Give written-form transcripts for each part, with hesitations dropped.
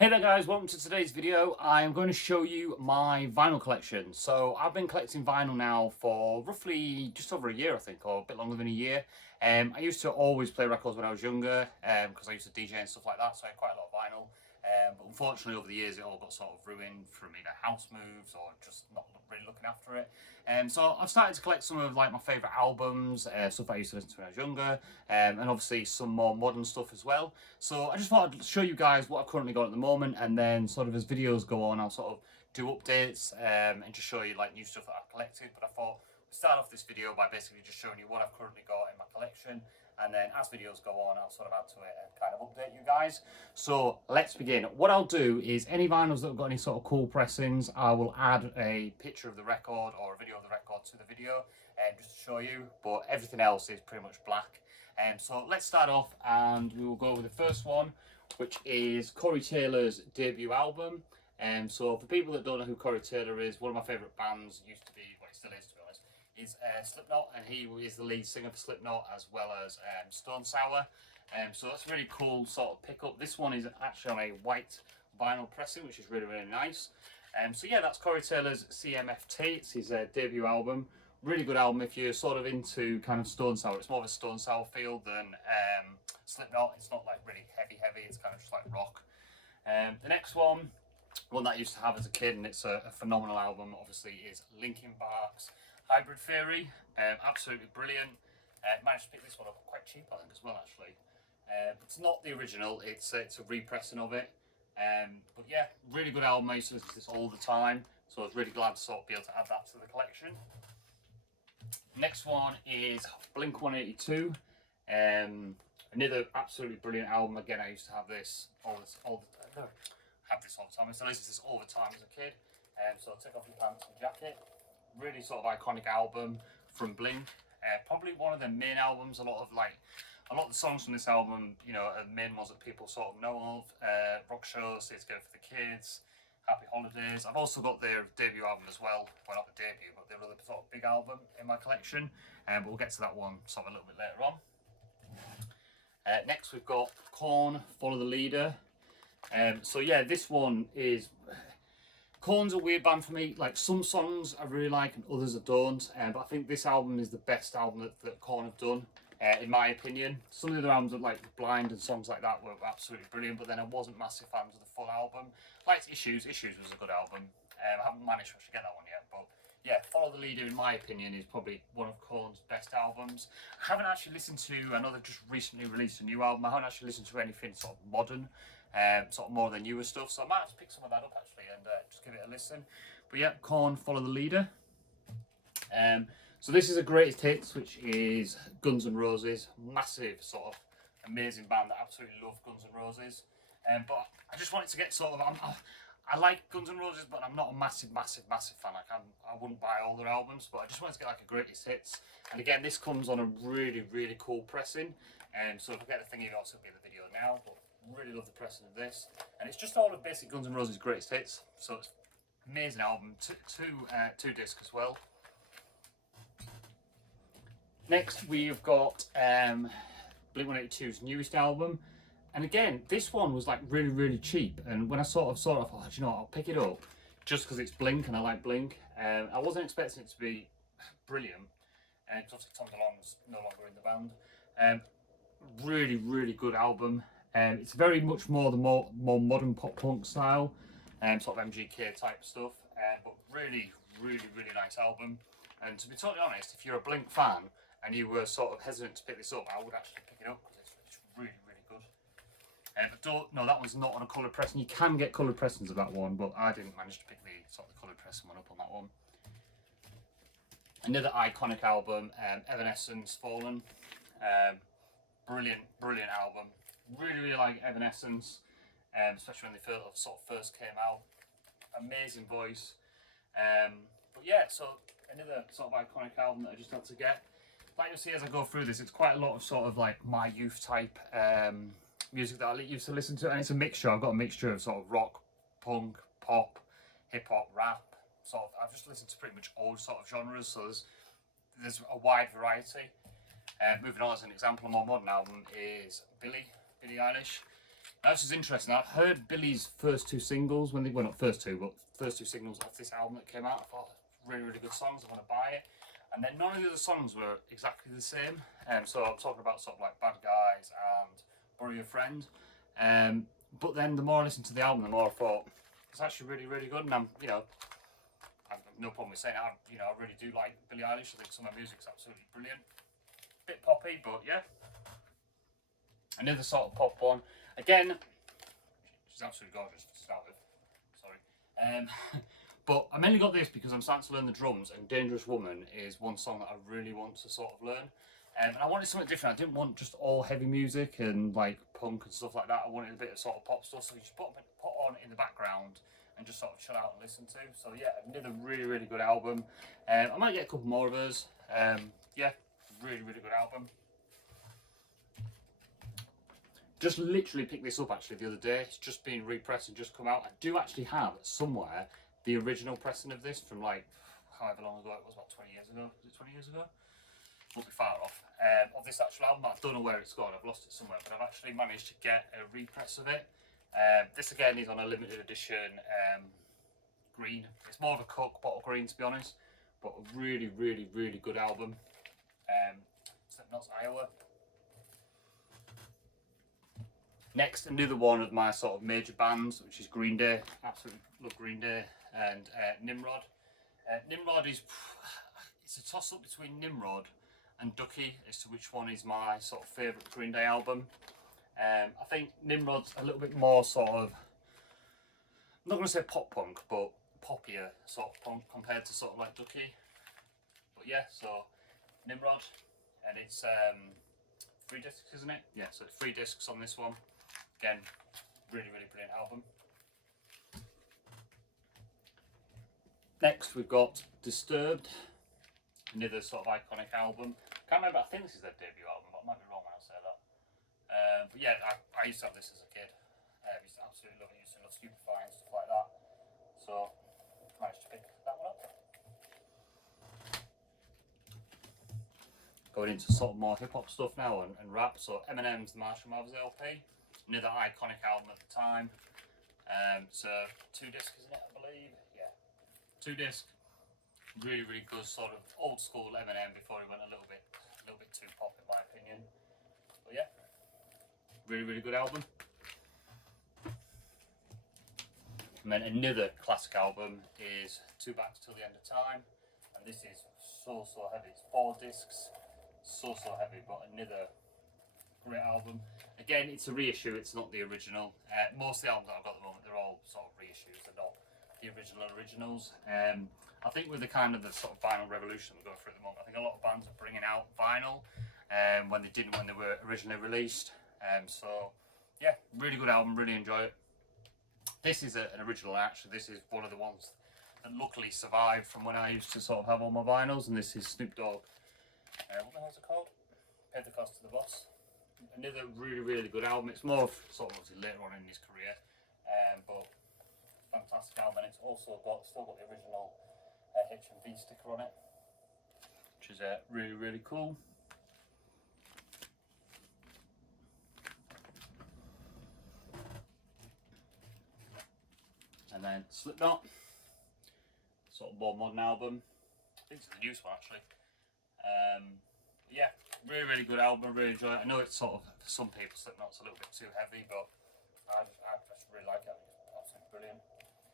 Hey there guys, welcome to today's video. I'm going to show you my vinyl collection. So I've been collecting vinyl now for roughly just over a year I think, or a bit longer than a year. I used to always play records when I was younger because I used to DJ and stuff like that, so I had quite a lot of vinyl. But unfortunately over the years it all got sort of ruined from either house moves or just not really looking after it. So I've started to collect some of like my favourite albums, stuff I used to listen to when I was younger, and obviously some more modern stuff as well. So I just thought I'd show you guys what I've currently got at the moment, and then sort of as videos go on, I'll sort of do updates and just show you like new stuff that I've collected. But I thought we'd start off this video by basically just showing you what I've currently got in my collection, and then as videos go on, I'll sort of add to it and kind of update you guys. So let's begin. What I'll do is any vinyls that have got any sort of cool pressings, I will add a picture of the record or a video of the record to the video just to show you, but everything else is pretty much black. So let's start off and we will go with the first one, which is Corey Taylor's debut album. So for people that don't know who Corey Taylor is, one of my favourite bands used to be, well it still is to be honest, is Slipknot, and he is the lead singer for Slipknot as well as Stone Sour. So that's a really cool sort of pickup. This one is actually on a white vinyl pressing, which is really, really nice. So yeah, that's Corey Taylor's CMFT. It's his debut album. Really good album if you're sort of into kind of Stone Sour. It's more of a Stone Sour feel than Slipknot. It's not like really heavy. It's kind of just like rock. The next one that I used to have as a kid, and it's a phenomenal album, obviously, is Linkin Park's Hybrid Theory. Absolutely brilliant. Managed to pick this one up quite cheap, I think, as well, actually. It's not the original, it's a repressing of it. But yeah, really good album. I used to listen to this all the time, so I was really glad to sort of be able to add that to the collection. Next one is Blink 182. Another absolutely brilliant album. Again, I used to have this all the time. I used to listen to this all the time as a kid. So Take Off Your Pants and Jacket. Really sort of iconic album from Blink. Probably one of their main albums. A lot of the songs from this album, you know, are main ones that people sort of know of. Rock Show, Stay Together for the Kids, Happy Holidays. I've also got their debut album as well. Well, not the debut, but their other sort of big album in my collection. But we'll get to that one sort of a little bit later on. Next we've got Korn, Follow the Leader. So yeah, this one is... Korn's a weird band for me. Like, some songs I really like and others I don't. But I think this album is the best album that Korn have done, in my opinion. Some of the other albums, like Blind and songs like that, were absolutely brilliant. But then I wasn't massive fans of the full album. Liked Issues. Issues was a good album. I haven't managed to actually get that one yet, but yeah, Follow the Leader, in my opinion, is probably one of Korn's best albums. I haven't actually listened to, I know they've just recently released a new album, I haven't actually listened to anything sort of modern, sort of more than newer stuff, so I might have to pick some of that up actually and just give it a listen. But yeah, Korn, Follow the Leader. So this is a greatest hits, which is Guns N' Roses. Massive sort of amazing band that absolutely love Guns N' Roses. But I just wanted to get sort of, I like Guns N' Roses, but I'm not a massive fan. I wouldn't buy all their albums, but I just wanted to get like a greatest hits. And again, this comes on a really cool pressing. So if I get the thing, it'll also be in the video now. But really love the pressing of this, and it's just all of basic Guns N' Roses greatest hits. So it's amazing album. Two discs as well. Next we've got Blink 182's newest album. And again, this one was like really cheap. And when I sort of thought, oh, do you know what, I'll pick it up just because it's Blink and I like Blink. I wasn't expecting it to be brilliant, because obviously Tom DeLonge's no longer in the band. Really good album. It's very much more the more modern pop punk style, sort of MGK type stuff. But really nice album. And to be totally honest, if you're a Blink fan and you were sort of hesitant to pick this up, I would actually pick it up because it's really good. But no, that one's not on a coloured pressing. You can get coloured pressings of that one, but I didn't manage to pick the sort of coloured pressing one up on that one. Another iconic album, Evanescence, Fallen. Brilliant album. Really like Evanescence, especially when they sort of first came out. Amazing voice. But yeah, so another sort of iconic album that I just had to get. Like you'll see as I go through this, it's quite a lot of sort of like my youth type music that I used to listen to, and it's a mixture. I've got a mixture of sort of rock, punk, pop, hip hop, rap. Sort of, I've just listened to pretty much all sort of genres, so there's a wide variety. Moving on, as an example, a more modern album is Billie Eilish. Now, this is interesting. I've heard Billy's first two singles when they, well, not first two, but first two singles off this album that came out. I thought, really, really good songs. I want to buy it. And then none of the other songs were exactly the same. So I'm talking about sort of like Bad Guys and Borrow Your Friend. But then the more I listened to the album, the more I thought it's actually really, really good. And I'm, you know, I've no problem with saying it. I really do like Billie Eilish. I think some of her music's absolutely brilliant. Bit poppy, but yeah. Another sort of pop one. Again, she's absolutely gorgeous to start with. Sorry. But I mainly got this because I'm starting to learn the drums, and Dangerous Woman is one song that I really want to sort of learn. And I wanted something different. I didn't want just all heavy music and like punk and stuff like that. I wanted a bit of sort of pop stuff, so you just put on in the background and just sort of chill out and listen to. So yeah, another really, really good album. I might get a couple more of hers. Yeah, really, really good album. Just literally picked this up actually the other day. It's just been repressed and just come out. I do actually have somewhere the original pressing of this from like however long ago it was, about 20 years ago. Was it 20 years ago? Won't be far off. Of this actual album, I don't know where it's gone. I've lost it somewhere, but I've actually managed to get a repress of it. This again is on a limited edition green. It's more of a Coke bottle green to be honest, but a really, really, really good album. Slipknot's Iowa. Next, another one of my sort of major bands, which is Green Day. Absolutely love Green Day. And Nimrod. Nimrod is, it's a toss up between Nimrod and Ducky as to which one is my sort of favourite Green Day album. I think Nimrod's a little bit more sort of, I'm not going to say pop punk, but poppier sort of punk compared to sort of like Ducky. But yeah, so Nimrod, and it's 3 discs, isn't it? Yeah, so 3 discs on this one. Again, really, really brilliant album. Next, we've got Disturbed, another sort of iconic album. Can't remember, I think this is their debut album, but I might be wrong when I say that. But yeah, I used to have this as a kid. I used to absolutely love it, used to love Stupefy and stuff like that. So, managed to pick that one up. Going into sort of more hip hop stuff now and rap. So Eminem's The Marshall Mathers LP, another iconic album at the time. So 2 disc, isn't it? I believe. Yeah, 2 disc. Really, really good sort of old school Eminem before he went a little bit too pop in my opinion. But yeah, really, really good album. And then another classic album is Two Backs Till the End of Time, and this is so heavy. It's 4 discs. So heavy, but another great album. Again, it's a reissue, it's not the original. Most of the albums that I've got at the moment, they're all sort of reissues, they're not the originals. I think with the kind of the sort of vinyl revolution we're going through at the moment, I think a lot of bands are bringing out vinyl when they didn't when they were originally released. So yeah, really good album, really enjoy it. This is an original actually. This is one of the ones that luckily survived from when I used to sort of have all my vinyls, and this is Snoop Dogg. What the hell is it called? Paid the Cost to the Boss. Another really, really good album. It's more of sort of obviously later on in his career, but fantastic album. And it's also still got the original H&V sticker on it, which is really, really cool. And then Slipknot, sort of more modern album. I think it's the newest one actually. Yeah, really, really good album. Really enjoy it. I know it's sort of for some people Slipknot's a little bit too heavy, but I just really like it. I think it's absolutely brilliant.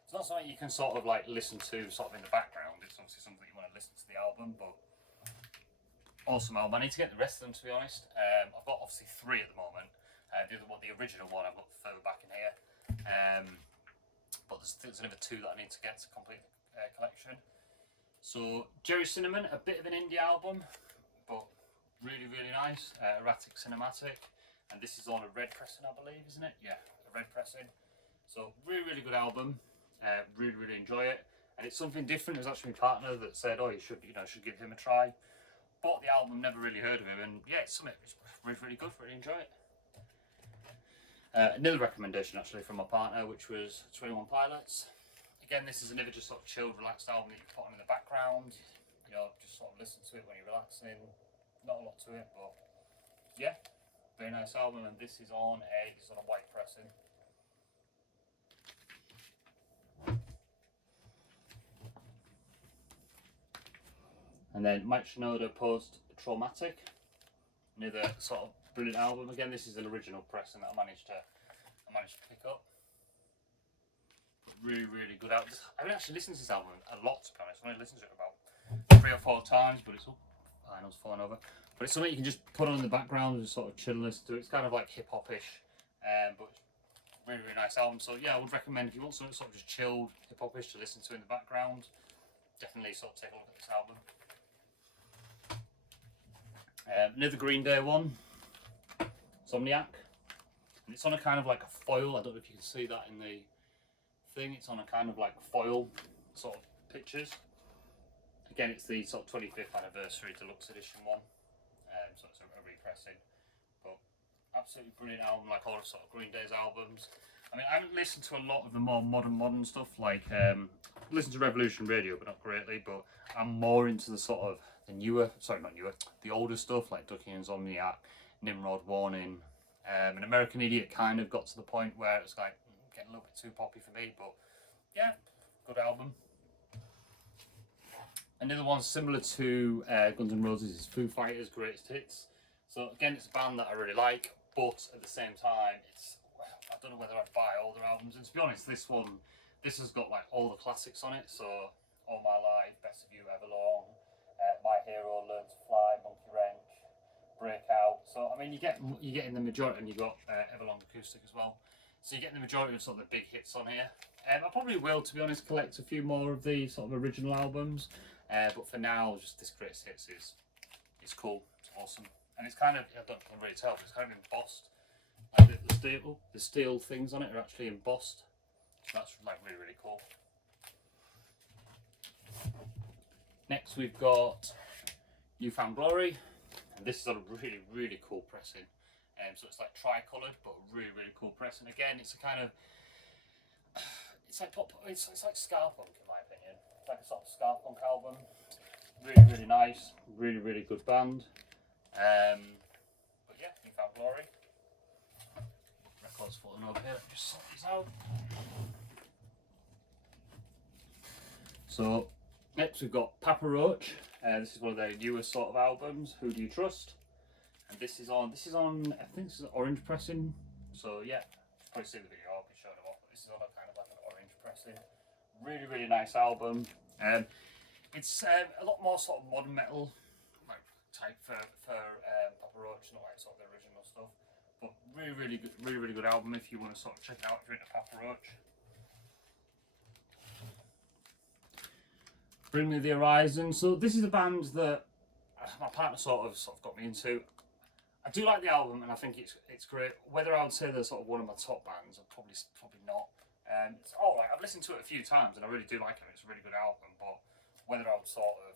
It's not something you can sort of like listen to sort of in the background. It's obviously something you want to listen to the album, but awesome album. I need to get the rest of them to be honest. I've got obviously 3 at the moment. The original one I've got further back in here, but there's another 2 that I need to get to complete the collection. So Jerry Cinnamon, a bit of an indie album, but really, really nice. Erratic Cinematic, and this is on a red pressing, I believe, isn't it? Yeah, a red pressing. So really, really good album. Really, really enjoy it, and it's something different. It was actually my partner that said, "Oh, you should give him a try." Bought the album, never really heard of him, and yeah, it's really, really good. Really enjoy it. Another recommendation actually from my partner, which was 21 Pilots. Again, this is another just sort of chilled, relaxed album that you can put on in the background. You know, just sort of listen to it when you're relaxing. Not a lot to it, but yeah, Very nice album, and this is on a white pressing. And then Mike Shinoda Post Traumatic, another sort of brilliant album. Again, this is an original pressing that I managed to pick up. But really good album. I haven't actually listened to this album a lot, to be honest. I've only listened to it about 3 or 4 times, but it's I know it's falling over. But it's something you can just put on in the background and just sort of chill and listen to. It's kind of like hip hop-ish, but it's really nice album. So yeah, I would recommend if you want something sort of just chilled hip hop-ish to listen to in the background, definitely sort of take a look at this album. Another Green Day one, Insomniac, and it's on a kind of like a foil. I don't know if you can see that in the thing. It's on a kind of like foil sort of pictures. Again, it's the sort of 25th anniversary deluxe edition one, so it's a repressing. But absolutely brilliant album, like all the sort of Green Day's albums. I mean, I haven't listened to a lot of the more modern stuff, like listened to Revolution Radio, but not greatly. But I'm more into the sort of the newer, sorry, not newer, the older stuff like Ducky and Insomniac, Nimrod Warning, and American Idiot kind of got to the point where it's like getting a little bit too poppy for me. But yeah, good album. Another one similar to Guns N' Roses is Foo Fighters' Greatest Hits. So again, it's a band that I really like, but at the same time, I don't know whether I'd buy all their albums. And to be honest, this has got like all the classics on it. So All My Life, Best of You, Everlong, My Hero, Learn to Fly, Monkey Wrench, Breakout. So I mean, you're getting the majority, and you got Everlong Acoustic as well. So you're getting the majority of sort of the big hits on here. I probably will, to be honest, collect a few more of the sort of original albums. But for now, just this Greatest Hits is cool. It's awesome, and it's kind of, I don't can really tell, but it's kind of embossed. Like the steel things on it are actually embossed. So that's like really cool. Next, we've got New Found Glory, and this is a really cool pressing. So it's like tri-coloured, but really cool pressing. Again, it's a kind of, it's like pop, it's like ska punk in my opinion. It's like a sort of ska punk album. Really nice, really good band. But yeah, New Found Glory. Records falling over here. Let me just sort these out. So next we've got Papa Roach. This is one of their newest sort of albums. Who Do You Trust? And this is on. I think this is orange pressing. So yeah, you've probably seen the video. I'll be showing them off. But this is on a kind of like an orange pressing. Really nice album. It's a lot more sort of modern metal like type for Papa Roach, not like sort of the original stuff. But really good album if you want to sort of check it out if you're into Papa Roach. Bring Me the Horizon. So this is a band that my partner sort of got me into. I do like the album, and I think it's great. Whether I would say they're sort of one of my top bands, I'm probably not. It's alright. I've listened to it a few times, and I really do like it. It's a really good album, but whether I would sort of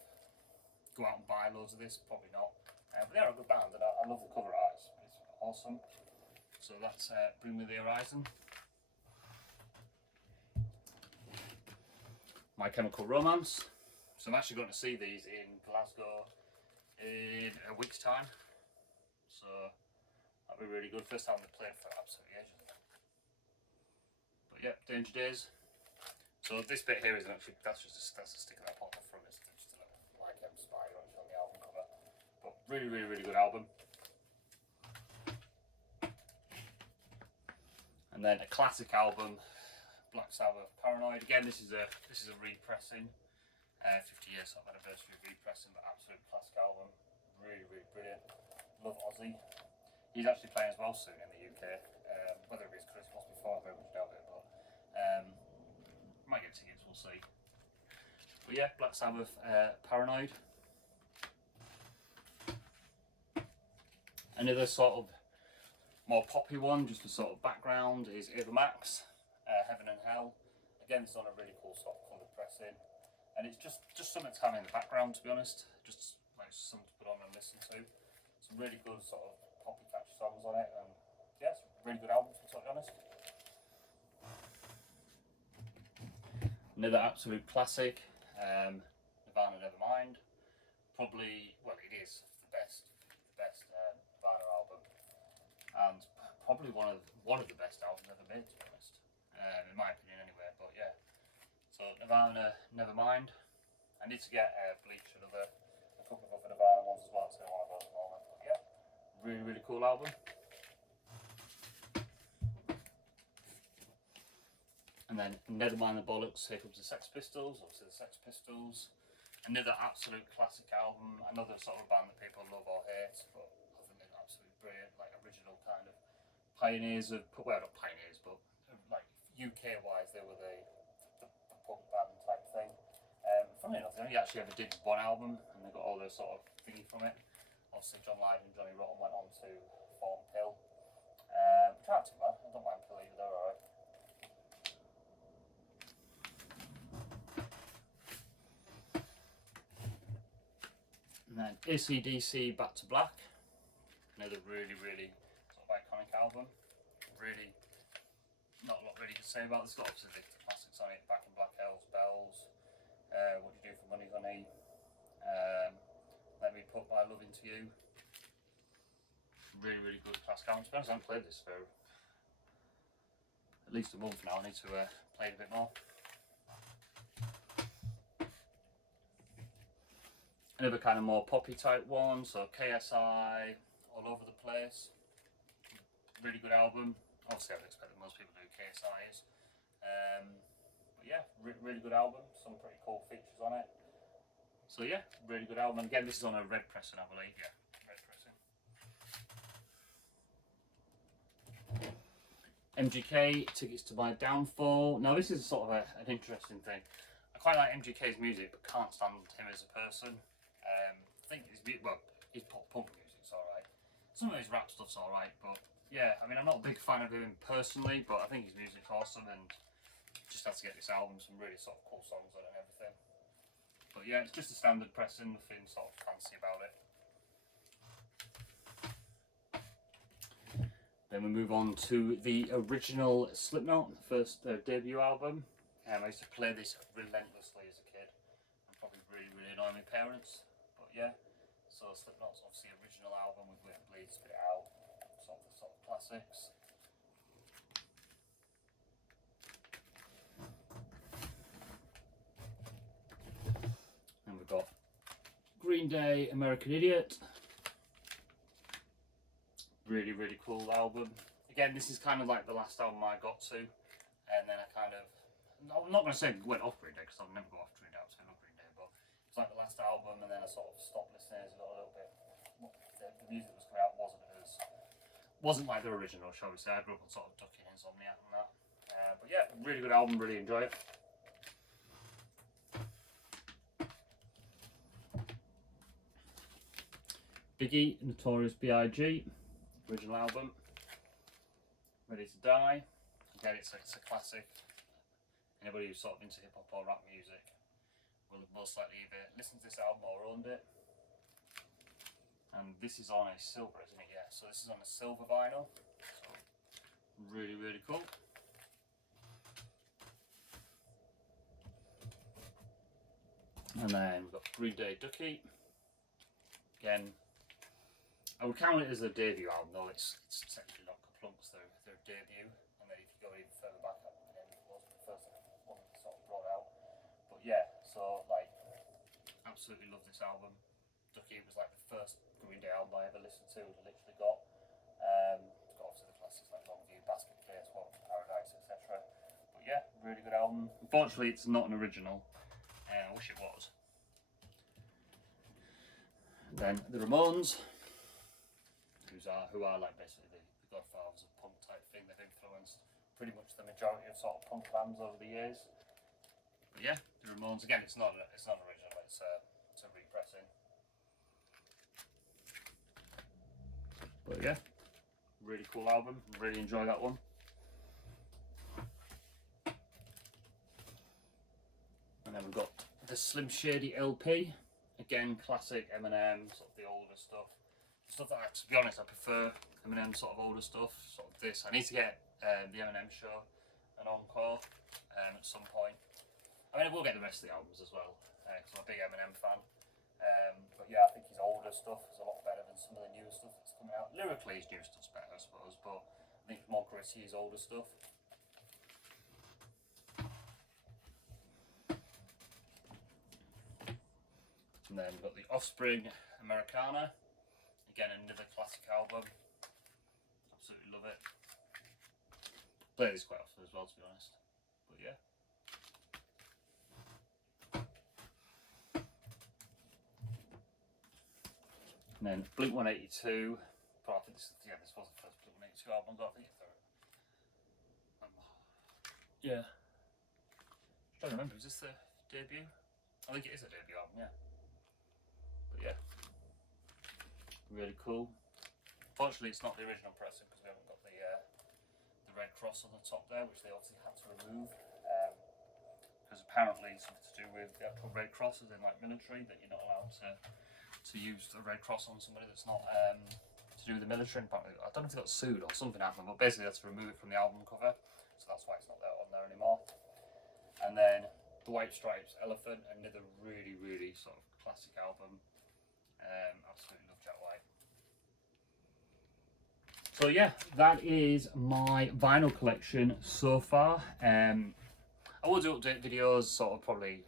go out and buy loads of this, probably not. But they're a good band, and I love the cover art. It's awesome. So that's Bring Me the Horizon. My Chemical Romance. So I'm actually going to see these in Glasgow in a week's time. So that'll be really good. First time they've played for absolutely ages. But yeah, Danger Days. So this bit here isn't actually, that's a sticker that I popped off from it. It's just a little like spider on the album cover. But really good album. And then a classic album, Black Sabbath, Paranoid. Again, this is a repressing. 50 years sort of anniversary repressing, but absolute classic album. Really brilliant. Love Ozzy. He's actually playing as well soon in the UK. Whether it is Christmas before, I very much doubt it, but might get tickets, we'll see. But yeah, Black Sabbath, Paranoid. Another sort of more poppy one, just for sort of background, is Ava Max, Heaven and Hell. Again, it's on a really cool sort of coloured pressing, and it's just something to have in the background, to be honest. Just like something to put on and listen to. Some really good sort of poppy catchy songs on it, and yeah, it's a really good album, to be totally honest. Another absolute classic, Nirvana Nevermind. Probably, well, it is the best Nirvana album. and probably one of the best albums ever made, to be honest, in my opinion anyway. But yeah, so Nirvana, Nevermind. I need to get Bleach, a couple of other Nirvana ones as well, so I want to go at the moment. But yeah, really cool album. And then Nevermind the Bollocks, here comes the Sex Pistols, obviously the Sex Pistols. Another absolute classic album, another sort of band that people love or hate, but I think they're absolutely brilliant, like original kind of pioneers of, well, not pioneers, but like UK wise, they were the punk band type thing. Funnily enough, they only actually ever did one album, and they got all their sort of thingy from it. Obviously, John Lydon and Johnny Rotten went on to form Pill. Which aren't too bad, I don't mind Pill either, they're alright. And then AC/DC Back to Black, another really sort of iconic album. Really, not a lot really to say about this. It's got obviously the classics on it: Back in Black, Hells Bells, What Do You Do for Money, Honey, Let Me Put My Love Into You. Really good classic album. To be honest, I haven't played this for at least a month now. I need to play it a bit more. Another kind of more poppy type one, so KSI, All Over the Place. Really good album. Obviously, I'd expect that most people know who KSI is. But yeah, really good album. Some pretty cool features on it. So yeah, really good album. And again, this is on a red pressing, I believe. Yeah, red pressing. MGK, Tickets to My Downfall. Now this is sort of an interesting thing. I quite like MGK's music, but can't stand him as a person. I think his pop punk music's alright. Some of his rap stuff's alright, but yeah, I mean, I'm not a big fan of him personally, but I think his music's awesome, and just had to get this album, some really sort of cool songs on it and everything. But yeah, it's just a standard pressing, nothing sort of fancy about it. Then we move on to the original Slipknot, first debut album. I used to play this relentlessly as a kid, and probably really annoy my parents. But yeah, so Slipknot's obviously original album with With Bleed, Spit It Out, sort of classics. And we've got Green Day, American Idiot. Really cool album. Again, this is kind of like the last album I got to, and then I kind of, I'm not going to say went off Green Day, because I'll never go off Green Day, I love Green Day, but it's like the last album, and then I sort of stopped listening as a little bit. The music that was coming out wasn't like the original, shall we say. I grew up on sort of Ducky and Insomniac and that. But yeah, really good album, really enjoy it. Biggie, Notorious B.I.G. original album. Ready to Die. Again, it's a classic. Anybody who's sort of into hip hop or rap music will have most likely either listened to this album or owned it. And this is on a silver, isn't it? Yeah, so this is on a silver vinyl. So really cool. And then we've got Green Day Ducky. Again, I would count it as a debut album, though it's technically not Kaplunks, their debut. And then if you go even further back, it wasn't the first one that sort of brought out. But yeah, so like, absolutely love this album. Ducky was like the first Green Day album I ever listened to, literally got. It's got obviously the classics like Longview, Basket Case, Welcome to Paradise, etc. But yeah, really good album. Unfortunately, it's not an original. I wish it was. Then the Ramones, who are like basically the godfathers of punk type thing. They've influenced pretty much the majority of sort of punk bands over the years. But yeah, the Ramones, again, it's not original, it's a repressing. But yeah, really cool album, really enjoy that one. And then we've got the Slim Shady LP, again classic Eminem, sort of the older stuff. Stuff that, to be honest, I prefer Eminem sort of older stuff, sort of this. I need to get the Eminem show, an encore, at some point. I mean, I will get the rest of the albums as well, because I'm a big Eminem fan. But yeah, I think his older stuff is a lot better than some of the newer stuff that's coming out. Lyrically, his new stuff's better, I suppose, but I think it's more gritty, his older stuff. And then we've got the Offspring Americana. Again, another classic album. Absolutely love it. Play this quite often as well, to be honest. But yeah. And then Blink 182. But I think this was the first Blink 182 album, but I think it's third. Yeah. I don't remember, is this the debut? I think it is a debut album, yeah. But yeah. Really cool. Unfortunately, it's not the original pressing because we haven't got the red cross on the top there, which they obviously had to remove. Because apparently it's something to do with the actual red crosses in like military, that you're not allowed to use the red cross on somebody that's not to do with the military. Apparently, I don't know if they got sued or something happened, but basically they had to remove it from the album cover, so that's why it's not there on there anymore. And then the White Stripes Elephant, another really, really sort of classic album. Absolutely love Jack White. So yeah, that is my vinyl collection so far. I will do update videos, sort of probably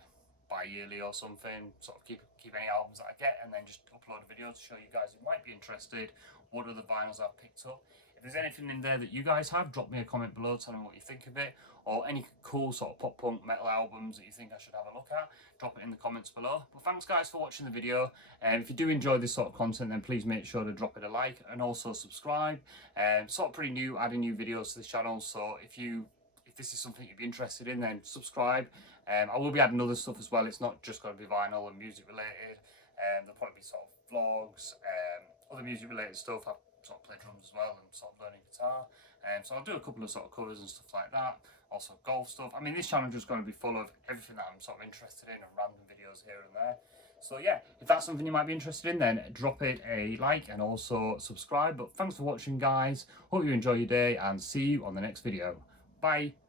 bi-yearly or something, sort of keep any albums that I get, and then just upload a video to show you guys who might be interested what other vinyls I've picked up. If there's anything in there that you guys have, drop me a comment below, tell me what you think of it, or any cool sort of pop punk metal albums that you think I should have a look at, drop it in the comments below. But thanks guys for watching the video, and if you do enjoy this sort of content, then please make sure to drop it a like and also subscribe. Sort of pretty new, adding new videos to this channel, so if this is something you'd be interested in, then subscribe. I will be adding other stuff as well. It's not just going to be vinyl and music related. There'll probably be sort of vlogs, other music related stuff. I sort of play drums as well and sort of learning guitar. So I'll do a couple of sort of covers and stuff like that. Also golf stuff. I mean, this channel is just going to be full of everything that I'm sort of interested in and random videos here and there. So yeah, if that's something you might be interested in, then drop it a like and also subscribe. But thanks for watching guys. Hope you enjoy your day and see you on the next video. Bye.